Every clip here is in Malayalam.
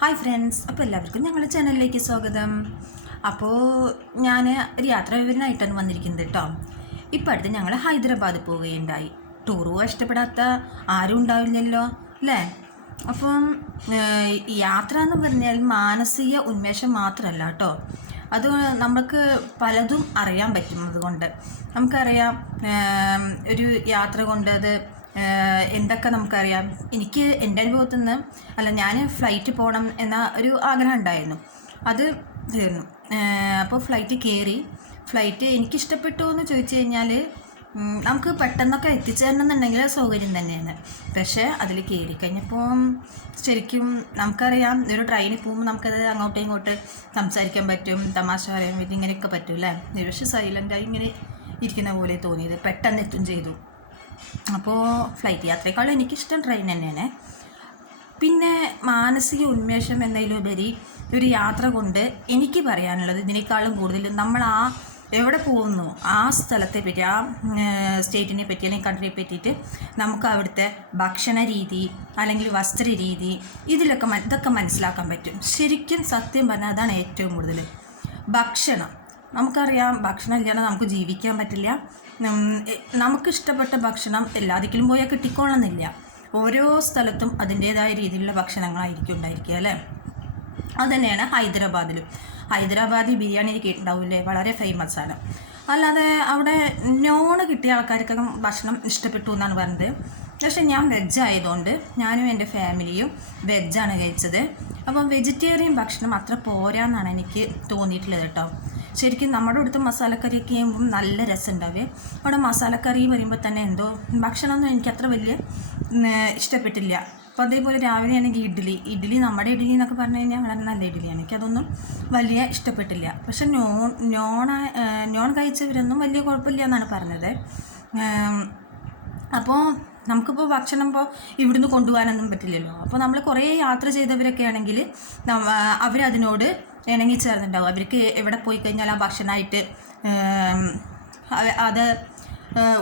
ഹായ് ഫ്രണ്ട്സ്, അപ്പോൾ എല്ലാവർക്കും ഞങ്ങളുടെ ചാനലിലേക്ക് സ്വാഗതം. അപ്പോൾ ഞാൻ ഒരു യാത്രാ വിവരനായിട്ടാണ് വന്നിരിക്കുന്നത് കേട്ടോ. ഇപ്പോൾ അടുത്ത് ഞങ്ങൾ ഹൈദരാബാദ് പോവുകയുണ്ടായി. ടൂർ പോകാൻ ഇഷ്ടപ്പെടാത്ത ആരും ഉണ്ടാവില്ലല്ലോ അല്ലേ? അപ്പം യാത്ര എന്ന് പറഞ്ഞാൽ മാനസിക ഉന്മേഷം മാത്രമല്ല കേട്ടോ, അത് നമുക്ക് പലതും അറിയാൻ പറ്റും. അതുകൊണ്ട് നമുക്കറിയാം ഒരു യാത്ര കൊണ്ട് അത് എന്തൊക്കെ നമുക്കറിയാം. എനിക്ക് എൻ്റെ അനുഭവത്തിൽ നിന്ന് അല്ല, ഞാൻ ഫ്ലൈറ്റ് പോകണം എന്ന ഒരു ആഗ്രഹം ഉണ്ടായിരുന്നു, അത് തീർന്നു. അപ്പോൾ ഫ്ലൈറ്റ് കയറി. ഫ്ലൈറ്റ് എനിക്കിഷ്ടപ്പെട്ടു എന്ന് ചോദിച്ചു കഴിഞ്ഞാൽ നമുക്ക് പെട്ടെന്നൊക്കെ എത്തിച്ചേരണം എന്നുണ്ടെങ്കിൽ സൗകര്യം തന്നെയാണ്. പക്ഷേ അതിൽ കയറി കഴിഞ്ഞപ്പോൾ ശരിക്കും നമുക്കറിയാം, ഒരു ട്രെയിനിൽ പോകുമ്പോൾ നമുക്കത് അങ്ങോട്ടും ഇങ്ങോട്ട് സംസാരിക്കാൻ പറ്റും, തമാശ പറയാൻ പറ്റും, ഇങ്ങനെയൊക്കെ പറ്റും അല്ലേ. പക്ഷേ സൈലൻ്റായി ഇങ്ങനെ ഇരിക്കുന്ന പോലെ തോന്നിയത്, പെട്ടെന്ന് എത്തും ചെയ്തു. അപ്പോൾ ഫ്ലൈറ്റ് യാത്രയേക്കാളും എനിക്കിഷ്ടം ട്രെയിൻ തന്നെയാണ്. പിന്നെ മാനസിക ഉന്മേഷം എന്നതിലുപരി ഒരു യാത്ര കൊണ്ട് എനിക്ക് പറയാനുള്ളത്, ഇതിനേക്കാളും കൂടുതൽ നമ്മൾ എവിടെ പോകുന്നു ആ സ്ഥലത്തെ പറ്റി, ആ സ്റ്റേറ്റിനെ പറ്റി അല്ലെങ്കിൽ കൺട്രിയെ പറ്റിയിട്ട് നമുക്ക് അവിടുത്തെ ഭക്ഷണ രീതി അല്ലെങ്കിൽ വസ്ത്ര രീതി ഇതൊക്കെ മനസ്സിലാക്കാൻ പറ്റും. ശരിക്കും സത്യം പറഞ്ഞാൽ അതാണ് ഏറ്റവും കൂടുതൽ. ഭക്ഷണം നമുക്കറിയാം, ഭക്ഷണം ഇല്ലാതെ നമുക്ക് ജീവിക്കാൻ പറ്റില്ല. നമുക്കിഷ്ടപ്പെട്ട ഭക്ഷണം എല്ലാദിക്കിലും പോയാൽ കിട്ടിക്കൊള്ളണമെന്നില്ല. ഓരോ സ്ഥലത്തും അതിൻ്റേതായ രീതിയിലുള്ള ഭക്ഷണങ്ങളായിരിക്കും ഉണ്ടായിരിക്കുക അല്ലേ. അതുതന്നെയാണ് ഹൈദരാബാദിലും. ഹൈദരാബാദി ബിരിയാണി കേട്ടിട്ടുണ്ടാവില്ലേ, വളരെ ഫേമസ് ആണ്. അല്ലാതെ അവിടെ നോൺ കിട്ടിയ ആൾക്കാർക്കൊക്കെ ഭക്ഷണം ഇഷ്ടപ്പെട്ടു എന്നാണ് പറഞ്ഞത്. പക്ഷേ ഞാൻ വെജ് ആയതുകൊണ്ട് ഞാനും എൻ്റെ ഫാമിലിയും വെജാണ് കഴിച്ചത്. അപ്പം വെജിറ്റേറിയൻ ഭക്ഷണം അത്ര പോരാന്നാണ് എനിക്ക് തോന്നിയിട്ടുള്ളത് കേട്ടോ. ശരിക്കും നമ്മുടെ അടുത്ത് മസാലക്കറിയൊക്കെ ചെയ്യുമ്പം നല്ല രസം ഉണ്ടാവേ. അവിടെ മസാലക്കറി വരുമ്പോൾ തന്നെ എന്തോ ഭക്ഷണമൊന്നും എനിക്കത്ര വലിയ ഇഷ്ടപ്പെട്ടില്ല. അപ്പോൾ അതേപോലെ രാവിലെ ആണെങ്കിൽ ഇഡ്ഡലി നമ്മുടെ ഇഡ്ഡലി എന്നൊക്കെ പറഞ്ഞു കഴിഞ്ഞാൽ വളരെ നല്ല ഇഡ്ഡലിയാണ്, എനിക്കതൊന്നും വലിയ ഇഷ്ടപ്പെട്ടില്ല. പക്ഷെ നോൺ കഴിച്ചവരൊന്നും വലിയ കുഴപ്പമില്ല എന്നാണ് പറഞ്ഞത്. അപ്പോൾ നമുക്കിപ്പോൾ ഭക്ഷണം ഇവിടുന്ന് കൊണ്ടുപോകാനൊന്നും പറ്റില്ലല്ലോ. അപ്പോൾ നമ്മൾ കുറേ യാത്ര ചെയ്തവരൊക്കെ ആണെങ്കിൽ അവരതിനോട് ഇണങ്ങി ചേർന്നിട്ടുണ്ടാവും. അവർക്ക് എവിടെ പോയി കഴിഞ്ഞാൽ ആ ഭക്ഷണമായിട്ട് അത്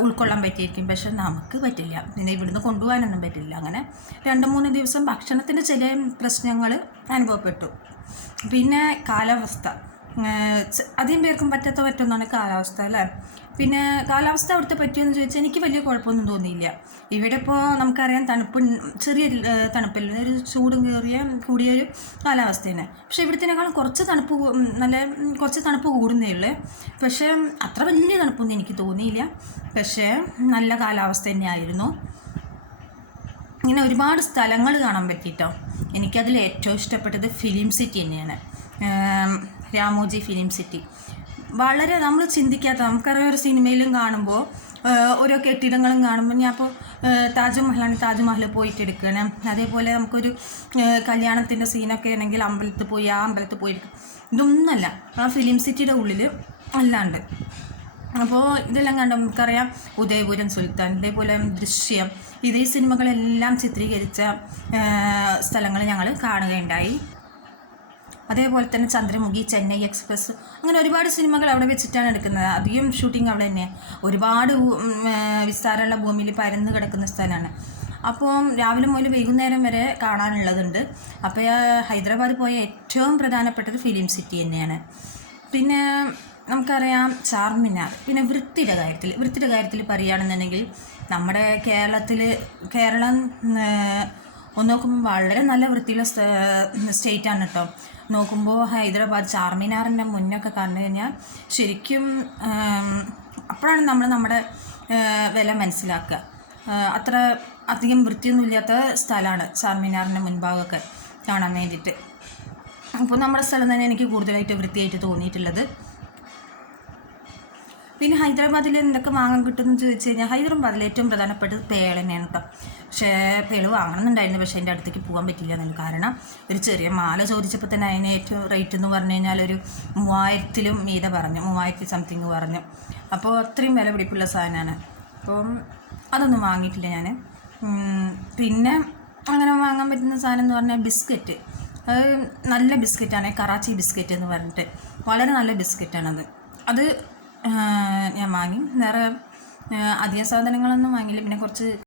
ഉൾക്കൊള്ളാൻ പറ്റിയിരിക്കും. പക്ഷെ നമുക്ക് പറ്റില്ല, പിന്നെ ഇവിടുന്ന് കൊണ്ടുപോകാനൊന്നും പറ്റില്ല. അങ്ങനെ 2-3 ദിവസം ഭക്ഷണത്തിൻ്റെ ചില പ്രശ്നങ്ങൾ അനുഭവപ്പെട്ടു. പിന്നെ കാലാവസ്ഥ, അധികം പേർക്കും പറ്റാത്ത പറ്റുന്നതാണ് കാലാവസ്ഥ അല്ലേ. പിന്നെ കാലാവസ്ഥ അവിടുത്തെ പറ്റിയെന്ന് ചോദിച്ചാൽ എനിക്ക് വലിയ കുഴപ്പമൊന്നും തോന്നിയില്ല. ഇവിടെ ഇപ്പോൾ നമുക്കറിയാം ചെറിയ തണുപ്പില്ല, ഒരു ചൂടും കൂടിയൊരു കാലാവസ്ഥയാണ്. പക്ഷേ ഇവിടത്തേക്കാളും കുറച്ച് തണുപ്പ് കൂടുന്നേ ഉള്ളൂ. പക്ഷേ അത്ര വലിയ തണുപ്പൊന്നും എനിക്ക് തോന്നിയില്ല. പക്ഷേ നല്ല കാലാവസ്ഥ തന്നെയായിരുന്നു. ഇങ്ങനെ ഒരുപാട് സ്ഥലങ്ങൾ കാണാൻ പറ്റിയിട്ടോ. എനിക്കതിൽ ഏറ്റവും ഇഷ്ടപ്പെട്ടത് ഫിലിം സിറ്റി തന്നെയാണ്, രാമോജി ഫിലിം സിറ്റി. വളരെ നമ്മൾ ചിന്തിക്കാത്ത, നമുക്കറിയാം ഒരു സിനിമയിലും കാണുമ്പോൾ ഓരോ കെട്ടിടങ്ങളും കാണുമ്പോൾ ഞാൻ അപ്പോൾ താജ്മഹൽ പോയിട്ട് എടുക്കണം. അതേപോലെ നമുക്കൊരു കല്യാണത്തിൻ്റെ സീനൊക്കെ ആണെങ്കിൽ ആ അമ്പലത്തിൽ പോയി എടുക്കും. ഇതൊന്നല്ല, ആ ഫിലിം സിറ്റിയുടെ ഉള്ളിൽ അല്ലാണ്ട്. അപ്പോൾ ഇതെല്ലാം കണ്ട് നമുക്കറിയാം ഉദയപുരം സുൽത്താൻ, ഇതേപോലെ ദൃശ്യം, ഇതേ സിനിമകളെല്ലാം ചിത്രീകരിച്ച സ്ഥലങ്ങൾ ഞങ്ങൾ കാണുകയുണ്ടായി. അതേപോലെ തന്നെ ചന്ദ്രമുഖി, ചെന്നൈ എക്സ്പ്രസ്, അങ്ങനെ ഒരുപാട് സിനിമകൾ അവിടെ വെച്ചിട്ടാണ് എടുക്കുന്നത്. അധികം ഷൂട്ടിംഗ് അവിടെ തന്നെ. ഒരുപാട് വിസ്താരമുള്ള ഭൂമിയിൽ പരന്ന് കിടക്കുന്ന സ്ഥലമാണ്. അപ്പോൾ രാവിലെ മുതൽ വൈകുന്നേരം വരെ കാണാനുള്ളതുണ്ട്. അപ്പോൾ ഹൈദരാബാദ് പോയ ഏറ്റവും പ്രധാനപ്പെട്ടത് ഫിലിം സിറ്റി തന്നെയാണ്. പിന്നെ നമുക്കറിയാം ചാർമിനാർ. പിന്നെ വൃത്തിയുടെ കാര്യത്തിൽ പറയുകയാണെന്നുണ്ടെങ്കിൽ നമ്മുടെ കേരളം ഒന്ന് നോക്കുമ്പോൾ വളരെ നല്ല വൃത്തിയുള്ള സ്റ്റേറ്റാണ് കേട്ടോ. നോക്കുമ്പോൾ ഹൈദരാബാദ് ചാർമിനാറിൻ്റെ മുന്നൊക്കെ കണ്ടു കഴിഞ്ഞാൽ ശരിക്കും അപ്പോഴാണ് നമ്മുടെ വില മനസ്സിലാക്കുക. അത്ര അധികം വൃത്തിയൊന്നും ഇല്ലാത്ത സ്ഥലമാണ് ചാർമിനാറിൻ്റെ മുൻഭാഗമൊക്കെ കാണാൻ വേണ്ടിയിട്ട്. അപ്പോൾ നമ്മുടെ സ്ഥലം തന്നെ എനിക്ക് കൂടുതലായിട്ട് വൃത്തിയായിട്ട് തോന്നിയിട്ടുള്ളത്. പിന്നെ ഹൈദരാബാദിൽ എന്തൊക്കെ വാങ്ങാൻ കിട്ടുമെന്ന് ചോദിച്ചു കഴിഞ്ഞാൽ ഹൈദരാബാദിൽ ഏറ്റവും പ്രധാനപ്പെട്ടത് പേള തന്നെയാണ് കേട്ടോ. പക്ഷേ പേള് വാങ്ങണമെന്നുണ്ടായിരുന്നു, പക്ഷേ എൻ്റെ അടുത്തേക്ക് പോകാൻ പറ്റില്ല എന്നാണ്. കാരണം ഒരു ചെറിയ മാല ചോദിച്ചപ്പോൾ തന്നെ അതിന് ഏറ്റവും റേറ്റ് എന്ന് പറഞ്ഞു കഴിഞ്ഞാൽ ഒരു 3000-ലും മീതെ പറഞ്ഞു, 3000 സംതിങ് പറഞ്ഞു. അപ്പോൾ അത്രയും വില പിടിപ്പുള്ള സാധനമാണ്. അപ്പം അതൊന്നും വാങ്ങിയിട്ടില്ല ഞാൻ. പിന്നെ അങ്ങനെ വാങ്ങാൻ പറ്റുന്ന സാധനം എന്ന് പറഞ്ഞാൽ ബിസ്ക്കറ്റ്. അത് നല്ല ബിസ്ക്കറ്റാണ്, കറാച്ചി ബിസ്ക്കറ്റ് എന്ന് പറഞ്ഞിട്ട് വളരെ നല്ല ബിസ്ക്കറ്റാണത്. അത് ഞാൻ വാങ്ങി. വേറെ അധിക സാധനങ്ങളൊന്നും വാങ്ങിയില്ല. പിന്നെ കുറച്ച്